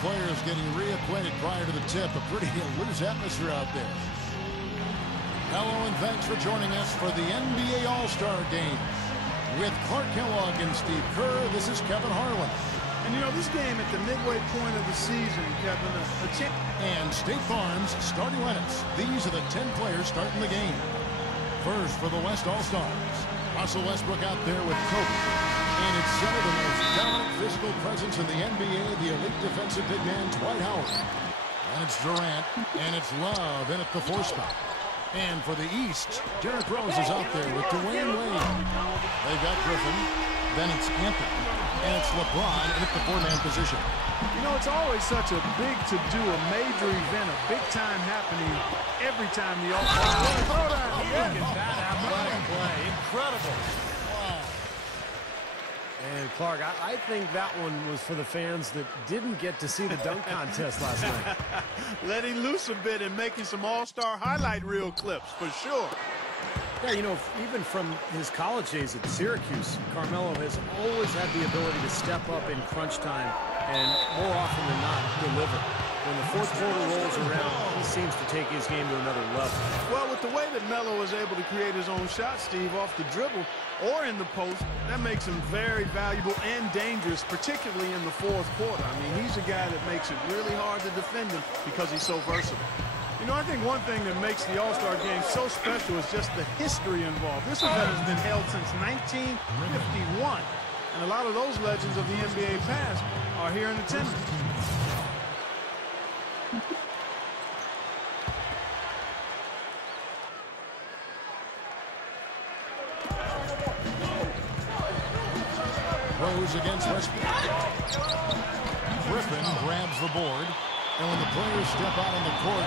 players getting reacquainted prior to the tip. A pretty loose atmosphere out there. Hello and thanks for joining us for the NBA All-Star Game. With Clark Kellogg and Steve Kerr, this is Kevin Harlan. And you know, this game at the midway point of the season, Kevin, and State Farm's starting lineups. These are the 10 players starting the game. First for the West All-Stars, Russell Westbrook out there with Kobe. And it's center, the most dominant physical presence in the NBA, the elite defensive big man, Dwight Howard. And it's Durant, and it's Love in at the 4 spot. And for the East, Derrick Rose is out there with Dwayne Wade. They've got Griffin, then it's Anthony, and it's LeBron in at the 4-man position. You know, it's always such a big to-do, a major event, a big time happening every time the All-Star. Look at that athletic play. Incredible. And Clark, I think that one was for the fans that didn't get to see the dunk contest last night. Letting loose a bit and making some all-star highlight reel clips, for sure. Yeah, you know, even from his college days at Syracuse, Carmelo has always had the ability to step up in crunch time and more often than not deliver. When the fourth quarter rolls around, he seems to take his game to another level. Well, with the way that Melo is able to create his own shot, Steve, off the dribble or in the post, that makes him very valuable and dangerous, particularly in the fourth quarter. I mean, he's a guy that makes it really hard to defend him because he's so versatile. You know, I think one thing that makes the All-Star Game so special is just the history involved. This event has been held since 1951, and a lot of those legends of the NBA past are here in attendance. Rose against Westbrook. Griffin grabs the board. And when the players step out on the court,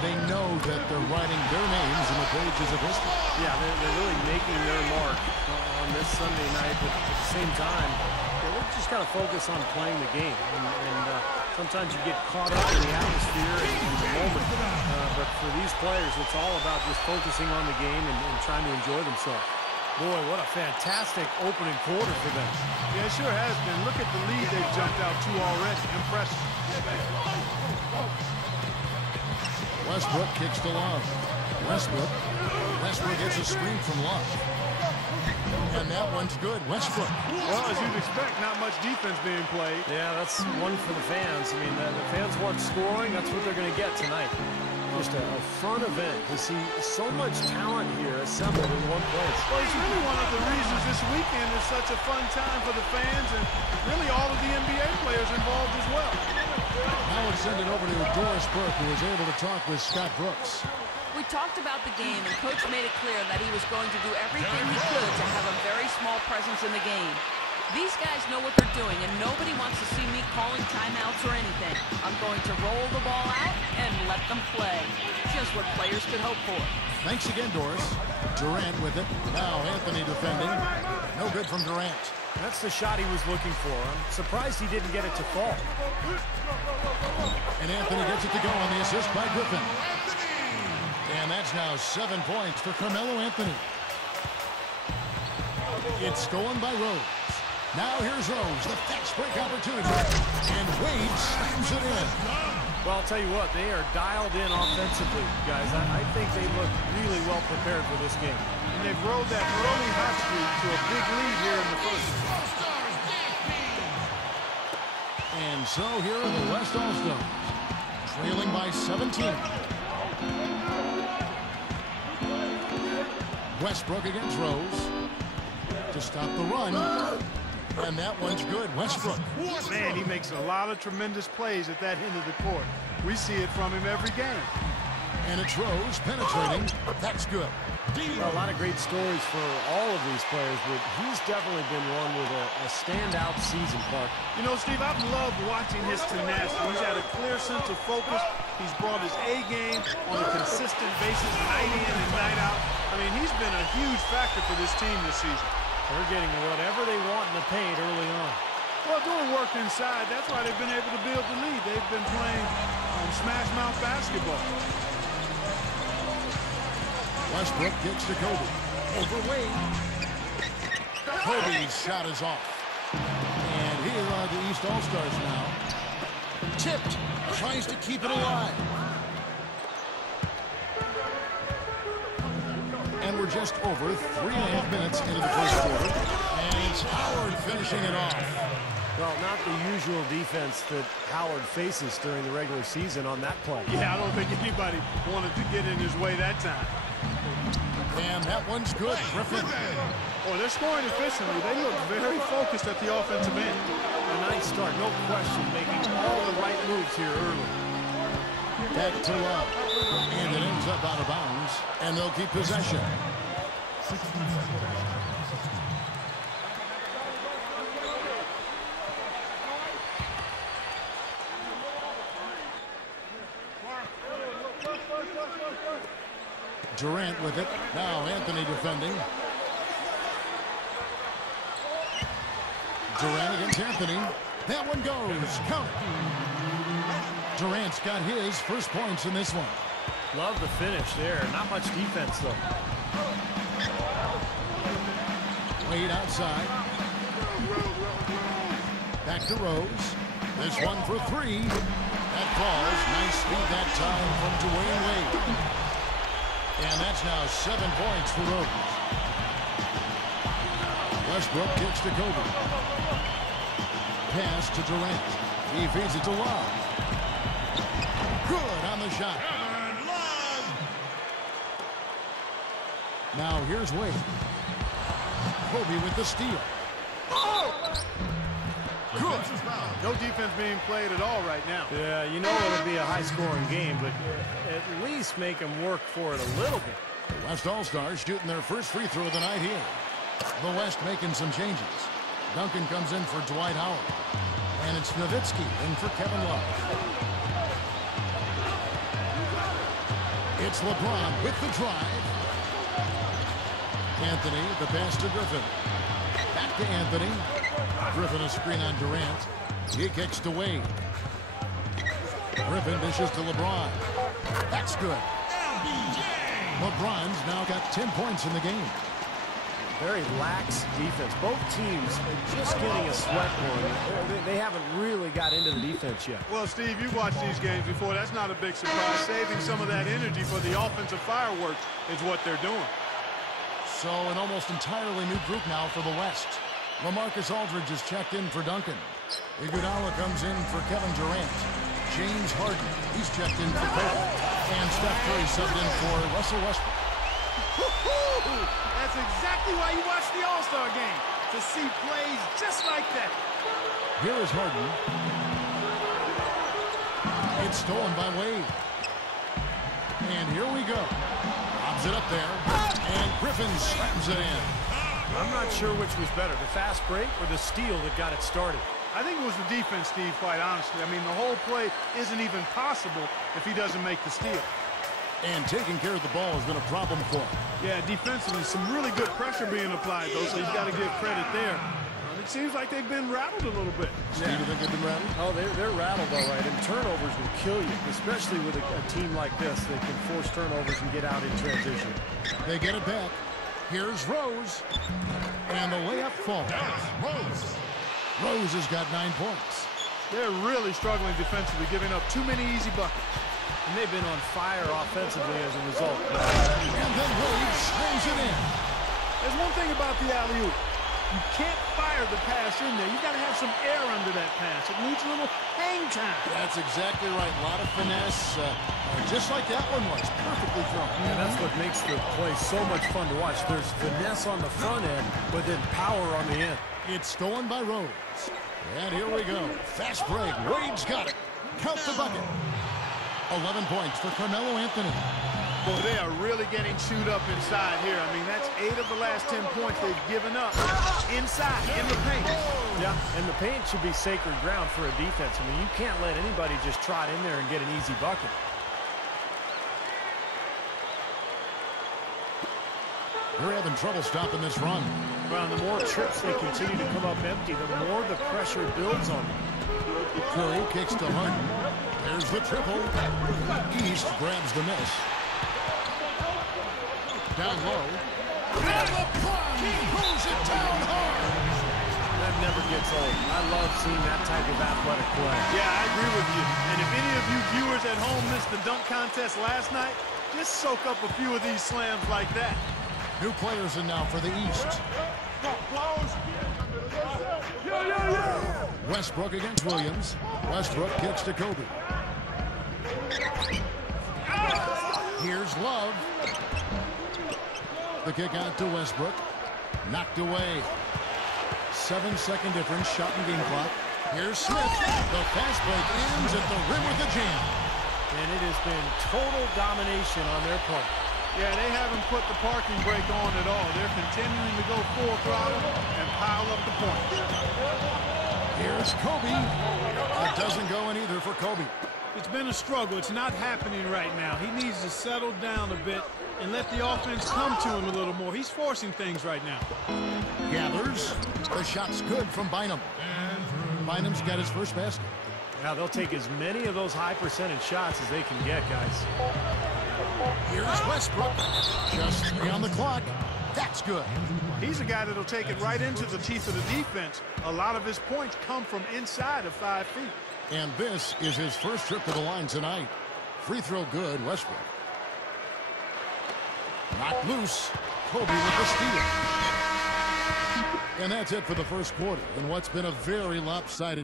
they know that they're writing their names in the pages of history. Yeah, they're really making their mark on this Sunday night. But at the same time, they've just got to focus on playing the game. And sometimes you get caught up in the atmosphere and the moment. But for these players, it's all about just focusing on the game and trying to enjoy themselves. Boy, what a fantastic opening quarter for them. Yeah, it sure has been. Look at the lead they've jumped out to already. Impressive. Westbrook kicks to Love. Westbrook gets a screen from Love. And that one's good. Westbrook. Well, as you'd expect, not much defense being played. Yeah, that's one for the fans. I mean, the fans want scoring. That's what they're going to get tonight. Just a fun event to see so much talent here assembled in one place. Well, it's really one of the reasons this weekend is such a fun time for the fans and really all of the NBA players involved as well. Now let's send it over to Doris Burke, who was able to talk with Scott Brooks. We talked about the game, and Coach made it clear that he was going to do everything he could to have a very small presence in the game. These guys know what they're doing, and nobody wants to see me calling timeouts or anything. I'm going to roll the ball out and let them play. Just what players could hope for. Thanks again, Doris. Durant with it. Now Anthony defending. No good from Durant. That's the shot he was looking for. I'm surprised he didn't get it to fall. And Anthony gets it to go on the assist by Griffin. And that's now 7 points for Carmelo Anthony. It's stolen by Rose. Now here's Rose, the fast break opportunity. And Wade slams it in. Well, I'll tell you what, they are dialed in offensively, guys. I think they look really well prepared for this game. And they've rolled that early hot streak to a big lead here in the first. And so here are the West All-Stars, trailing by 17. Westbrook against Rose to stop the run. And that one's good. Westbrook. Man, he makes a lot of tremendous plays at that end of the court. We see it from him every game. And it's Rose penetrating. That's good. Well, a lot of great stories for all of these players, but he's definitely been one with a standout season, Clark. You know, Steve, I've loved watching his tenacity. He's had a clear sense of focus. He's brought his A game on a consistent basis, night in and night out. I mean, he's been a huge factor for this team this season. They're getting whatever they want in the paint early on. Well, doing work inside, that's why they've been able to build the lead. They've been playing smash mouth basketball. Westbrook kicks to Kobe. Overweight. Kobe's shot is off. And here are the East All-Stars now. Tipped. Tries to keep it alive. And we're just over 3.5 minutes into the first quarter. And it's Howard finishing it off. Well, not the usual defense that Howard faces during the regular season on that play. Yeah, I don't think anybody wanted to get in his way that time. And that one's good. Griffin. Oh, they're scoring efficiently. They look very focused at the offensive end. A nice start, no question, making all the right moves here early. Back to Love. And it ends up out of bounds. And they'll keep possession. Durant with it. Now Anthony defending. Durant against Anthony. That one goes. Count it. Durant's got his first points in this one. Love the finish there. Not much defense, though. Wade outside. Back to Rose. This one for three. That falls. Nice speed that time from Dwayne Wade. And that's now 7 points for Rose. Westbrook kicks to Kobe. Pass to Durant. He feeds it to Love. Good on the shot. Now here's Wade. Kobe with the steal. Good. No defense being played at all right now. Yeah, you know it'll be a high-scoring game, but at least make them work for it a little bit. The West All-Stars shooting their first free throw of the night here. The West making some changes. Duncan comes in for Dwight Howard. And it's Nowitzki in for Kevin Love. It's LeBron with the drive. Anthony, the pass to Griffin. Back to Anthony. Griffin a screen on Durant. He kicks to Wade. Griffin dishes to LeBron. That's good. LeBron's now got 10 points in the game. Very lax defense. Both teams are just getting a sweat going. They haven't really got into the defense yet. Well, Steve, you've watched these games before. That's not a big surprise. Saving some of that energy for the offensive fireworks is what they're doing. So an almost entirely new group now for the West. LaMarcus Aldridge is checked in for Duncan. Iguodala comes in for Kevin Durant. James Harden, he's checked in for Kobe. And Steph Curry subbed in for Russell Westbrook. That's exactly why you watch the All-Star game, to see plays just like that. Here is Harden. It's stolen by Wade. And here we go. Lobs it up there. And Griffin slams it in. I'm not sure which was better, the fast break or the steal that got it started. I think it was the defense, Steve, quite honestly. I mean, the whole play isn't even possible if he doesn't make the steal. And taking care of the ball has been a problem for him. Yeah, defensively, some really good pressure being applied, though, so he's got to give credit there. It seems like they've been rattled a little bit. Steve, you think they've been rattled? Oh, they're rattled all right, and turnovers will kill you, especially with a team like this that can force turnovers and get out in transition. They get it back. Here's Rose. And the layup falls. Rose has got 9 points. They're really struggling defensively, giving up too many easy buckets. And they've been on fire offensively as a result. And then Wade slams it in. There's one thing about the alley-oop. You can't fire the pass in there. You got to have some air under that pass. It needs a little hang time. That's exactly right. A lot of finesse, just like that one was. Perfectly thrown. And that's what makes the play so much fun to watch. There's finesse on the front end, but then power on the end. It's stolen by Rose. And here we go. Fast break. Wade's got it. Count the bucket. 11 points for Carmelo Anthony. Boy, they are really getting chewed up inside here. I mean, that's 8 of the last 10 points they've given up inside, in the paint. Yeah, and the paint should be sacred ground for a defense. I mean, you can't let anybody just trot in there and get an easy bucket. They're having trouble stopping this run. Well, the more trips they continue to come up empty, the more the pressure builds on them. Curry kicks to Harden. There's the triple. East grabs the miss. Down low. And LeBron throws it down hard. That never gets old. I love seeing that type of athletic play. Yeah, I agree with you. And if any of you viewers at home missed the dunk contest last night, just soak up a few of these slams like that. New players in now for the East. Westbrook against Williams. Westbrook kicks to Kobe. Here's Love. The kick out to Westbrook. Knocked away. 7-second difference, shot and game clock. Here's Smith. The fast break ends at the rim with the jam. And it has been total domination on their part. Yeah, they haven't put the parking brake on at all. They're continuing to go full throttle and pile up the points. Here's Kobe. It doesn't go in either for Kobe. It's been a struggle. It's not happening right now. He needs to settle down a bit and let the offense come to him a little more. He's forcing things right now. Gathers. The shot's good from Bynum. Bynum's got his first basket. Now they'll take as many of those high percentage shots as they can get, guys. Here's Westbrook. Just 3 on the clock. That's good. He's a guy that'll take it right into the teeth of the defense. A lot of his points come from inside of 5 feet. And this is his first trip to the line tonight. Free throw good, Westbrook. Knocked loose. Kobe with the steal. And that's it for the first quarter in what's been a very lopsided